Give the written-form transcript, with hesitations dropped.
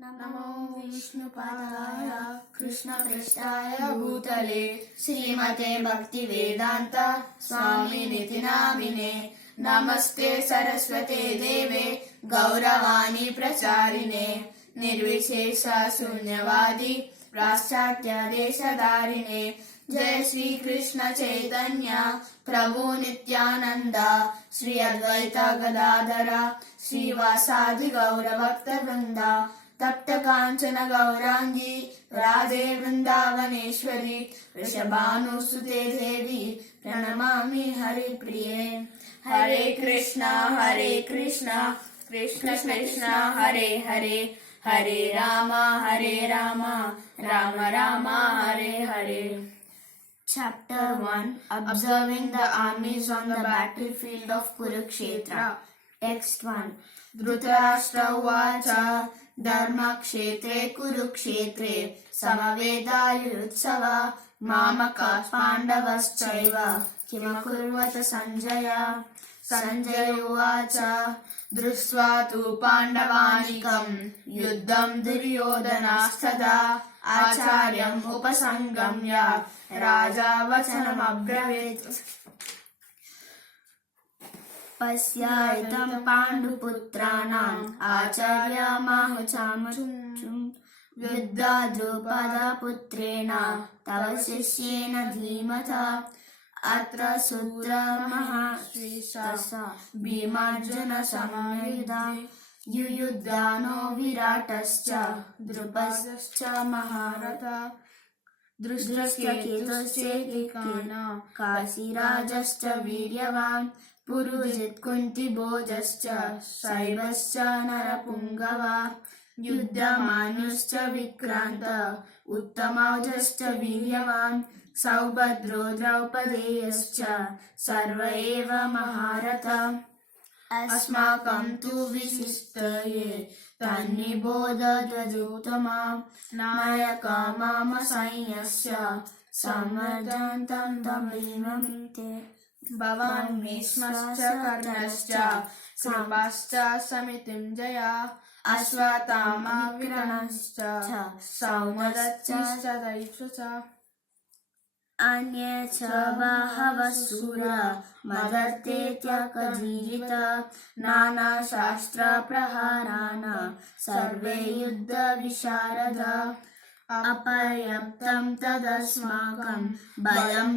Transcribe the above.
नमो विष्णुपादाय कृष्णपृष्ठाय भूतले श्रीमते भक्तिवेदान्त स्वामिनिति नामिने। नमस्ते सरस्वते देवे गौरवाणी प्रचारिणे निर्विशेष शून्यवादी पाश्चात्य देशधारिणे। जय श्री कृष्ण चैतन्य प्रभु नित्यानंद श्री अद्वैत गदाधर श्रीवासादि गौर भक्त वृंदा तप्त कांचन गौरांगी राधे वृंदावनेश्वरी वृषभानुसुते देवी प्रणमामि हरिप्रिये। हरे Krishna Krishna Krishna Hare Hare Hare Ram Ram Ram Hare Hare. Chapter 1 Observing the armies on the battlefield of Kurukshetra. Text 1 Dhritarashtra uvacha Dharmakshetre Kurukshetre Samavedayutsava Mamaka Pandavaschaiva Kimakurvata Sanjaya. Sanjaya uvacha दृष्ट्वा तु पाण्डवानीकं युद्धं दुर्योधनास्तदा आचार्यम् उपसंगम्य राजा वचनमब्रवीत्। पश्यायतं पाण्डुपुत्राणाम् आचार्यमाहुचामचुं युद्धा द्रुपदपुत्रेण तव शिष्येन धीमता। अत्र सूत्रमहाश्वेशः भीमार्जुन समयुधा युयुधानो विराटश्च द्रुपदश्च महारथः दृष्टकेतुश्चेकिकान् काशीराजश्च वीर्यवान् पुरुजित् कुन्तिभोजश्च शैबश्च नरपुङ्गवा युद्धमान्युश्च विक्रान्त उत्तमौजश्च वीर्यवान् सौभद्रो द्रौपदेयश्च सर्व एव महारथः। अस्माकं तु विशिष्टये तन्निबोधध्वजोत्तमा नायका मम सैन्यस्य समर्दन्तं तमेवमिते। भवान् भीष्मश्च कर्णश्च कृपाश्च समितिञ्जया अश्वत्थामा विकर्णश्च सौमदत्तश्च दैत्यश्च अन्ये च बहवः शूरा मदर्थे त्यक्तजीविता नानाशास्त्रप्रहारान् सर्वे युद्धविशारदा। अपर्याप्तं तदस्माकं बलं